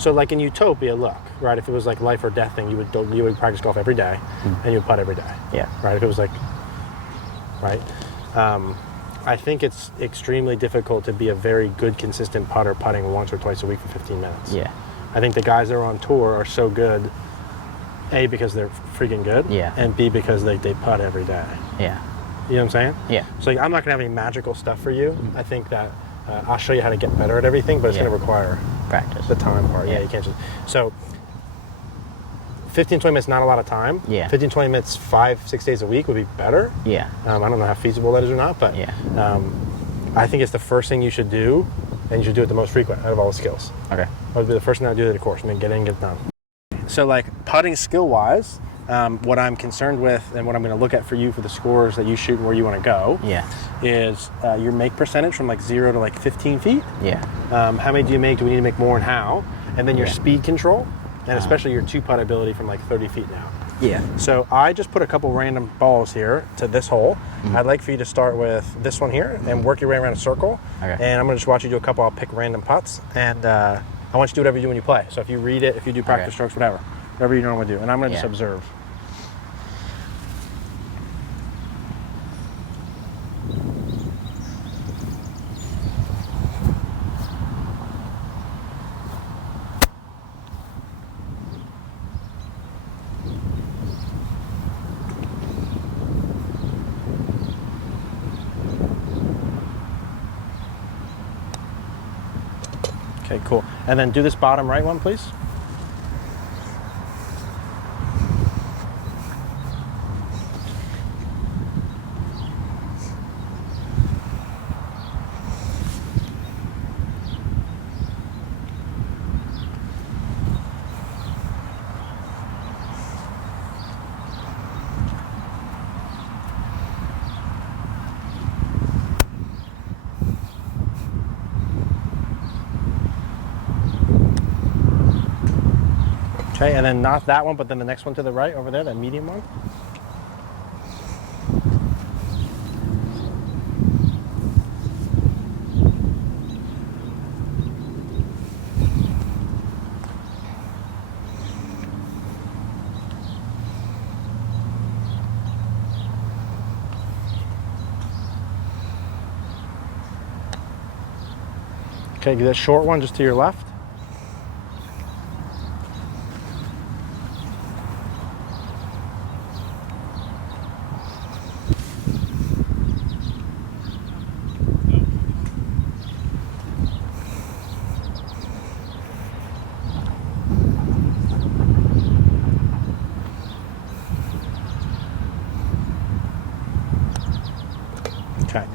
So like in Utopia, look, right? If it was like life or death thing, you would practice golf every day, and you would putt every day. Yeah. Right. If it was like, right. I think it's extremely difficult to be a very good, consistent putter putting once or twice a week for 15 minutes. Yeah. I think the guys that are on tour are so good, A, because they're freaking good, Yeah. and B, because they putt every day. Yeah. You know what I'm saying? Yeah. So like, I'm not going to have any magical stuff for you. I think that I'll show you how to get better at everything, but it's going to require practice. the time part. Yeah, you can't just... So 15, 20 minutes, not a lot of time. Yeah. 15, 20 minutes, 5-6 days a week would be better. Yeah. I don't know how feasible that is or not, but I think it's the first thing you should do, and you should do it the most frequent out of all the skills. Okay. I would be the first thing I would do at a course, and then get in and get it done. So like putting skill-wise, what I'm concerned with and what I'm going to look at for you for the scores that you shoot and where you want to go is your make percentage from like 0 to like 15 feet. Yeah. How many do you make? Do we need to make more and how? And then your speed control, and especially your two-putt ability from like 30 feet now. Yeah. So I just put a couple random balls here to this hole. I'd like for you to start with this one here and work your way around a circle. Okay. And I'm going to just watch you do a couple. I'll pick random putts, and I want you to do whatever you do when you play. So if you read it, if you do practice strokes, whatever you normally do. And I'm going to just observe. Okay, cool. And then do this bottom right one, please. Okay, and then not that one, but then the next one to the right over there, that medium one. Okay, that short one just to your left. Okay,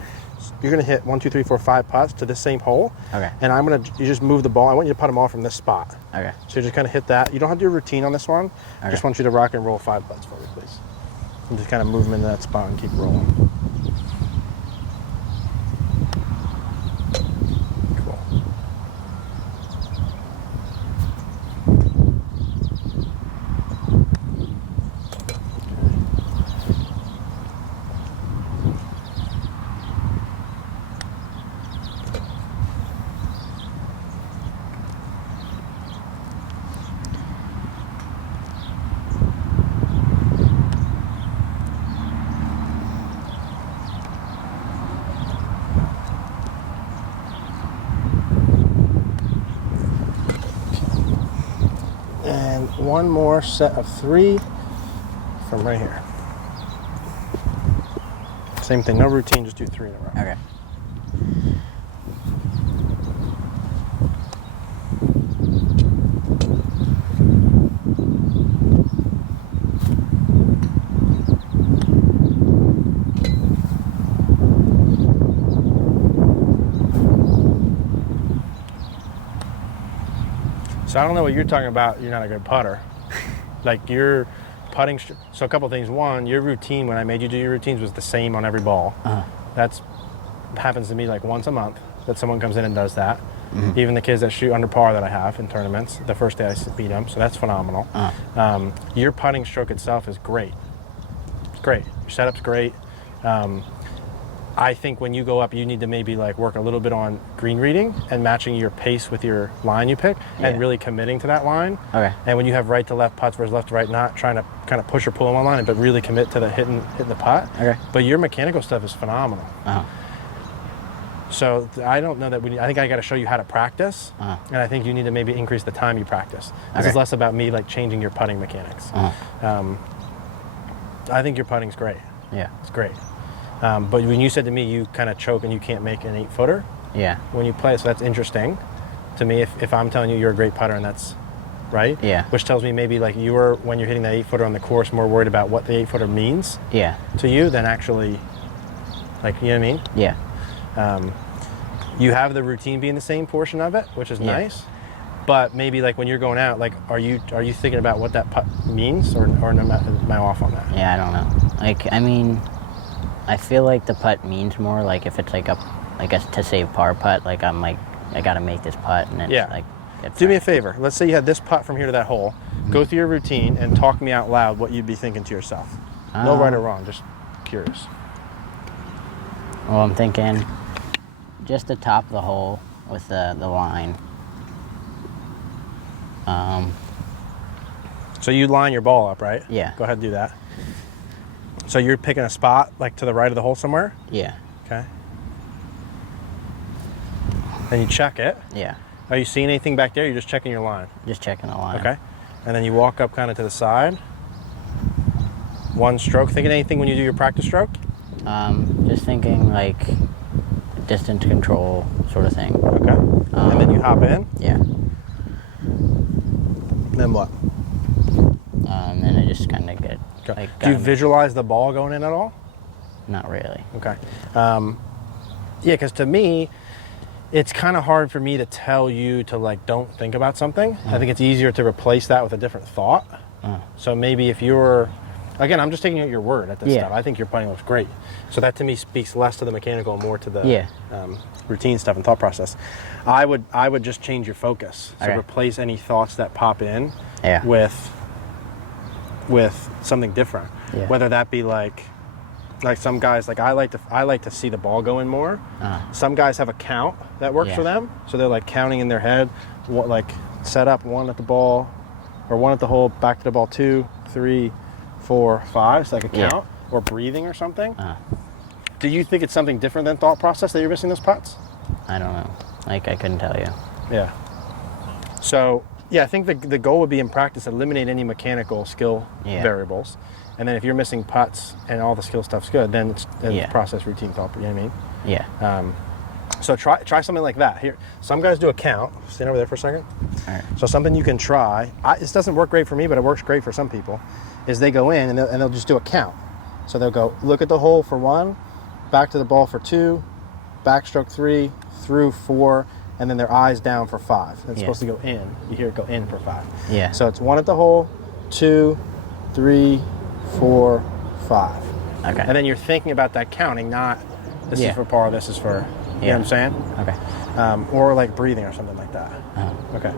you're gonna hit 1, 2, 3, 4, 5 putts to this same hole. Okay. And you just move the ball. I want you to putt them all from this spot. Okay. So you just kind of hit that. You don't have to do a routine on this one. I just want you to rock and roll 5 putts for me, please. And just kind of move them into that spot and keep rolling. Cool. And one more set of 3 from right here. Same thing, no routine, just do 3 in a row. Okay. So I don't know what you're talking about. You're not a good putter. Like your putting. So a couple things. One, your routine when I made you do your routines was the same on every ball. That's happens to me like once a month that someone comes in and does that. Even the kids that shoot under par that I have in tournaments, the first day I beat them. So that's phenomenal. Your putting stroke itself is great. It's great. Your setup's great. I think when you go up, you need to maybe like work a little bit on green reading and matching your pace with your line you pick and really committing to that line. Okay. And when you have right to left putts versus left to right, not trying to kind of push or pull in one line, but really commit to the hitting the putt. Okay. But your mechanical stuff is phenomenal. Uh-huh. So I don't know that I think I got to show you how to practice. Uh-huh. And I think you need to maybe increase the time you practice. This is less about me like changing your putting mechanics. Uh-huh. I think your putting's great. Yeah. It's great. But when you said to me you kind of choke and you can't make an 8-footer Yeah. when you play, so that's interesting to me if I'm telling you you're a great putter and that's right. Yeah. Which tells me maybe like you were, when you're hitting that 8-footer on the course, more worried about what the 8-footer means Yeah. to you than actually, like, you know what I mean? Yeah. You have the routine being the same portion of it, which is nice. But maybe like when you're going out, like are you thinking about what that putt means, or am I off on that? Yeah, I don't know. Like, I mean, I feel like the putt means more. Like if it's like I guess to save par putt, like I'm like I gotta make this putt, and it's like. Do me a favor. Let's say you had this putt from here to that hole. Go through your routine and talk me out loud what you'd be thinking to yourself. No right or wrong, just curious. Well, I'm thinking just the top of the hole with the line. So you line your ball up, right? Yeah. Go ahead and do that. So you're picking a spot like to the right of the hole somewhere? Yeah. Okay. Then you check it. Yeah. Are you seeing anything back there? You're just checking your line. Just checking the line. Okay. And then you walk up kind of to the side. One stroke. Thinking anything when you do your practice stroke? Just thinking like distance control sort of thing. Okay. And then you hop in. Yeah. Then what? Then I just kind of get like. Do you visualize the ball going in at all? Not really. Okay. Yeah, because to me, it's kind of hard for me to tell you to like don't think about something. I think it's easier to replace that with a different thought. So maybe if you're, again, I'm just taking out your word at this stuff. I think your putting looks great. So that to me speaks less to the mechanical and more to the routine stuff and thought process. I would just change your focus. So replace any thoughts that pop in with something different. Yeah. Whether that be like some guys, like I like to see the ball go in more. Some guys have a count that works for them, so they're like counting in their head, what like set up 1 at the ball, or 1 at the hole, back to the ball 2, 3, 4, 5. It's like a count, or breathing or something. Do you think it's something different than thought process that you're missing those putts? I don't know. Like I couldn't tell you. Yeah. So yeah, I think the goal would be in practice eliminate any mechanical skill variables. And then if you're missing putts and all the skill stuff's good, then it's process, routine, thought. You know what I mean? Yeah. So try something like that. Here, some guys do a count. Stand over there for a second. All right. So something you can try. This doesn't work great for me, but it works great for some people. Is they go in and they'll just do a count. So they'll go look at the hole for 1, back to the ball for 2, backstroke 3, through 4, and then their eyes down for 5. It's supposed to go in. You hear it go in for 5. Yeah. So it's 1 at the hole, 2, 3, 4, 5. Okay. And then you're thinking about that counting, not this is for par, this is for, you know what I'm saying? Okay. Or like breathing or something like that. Okay.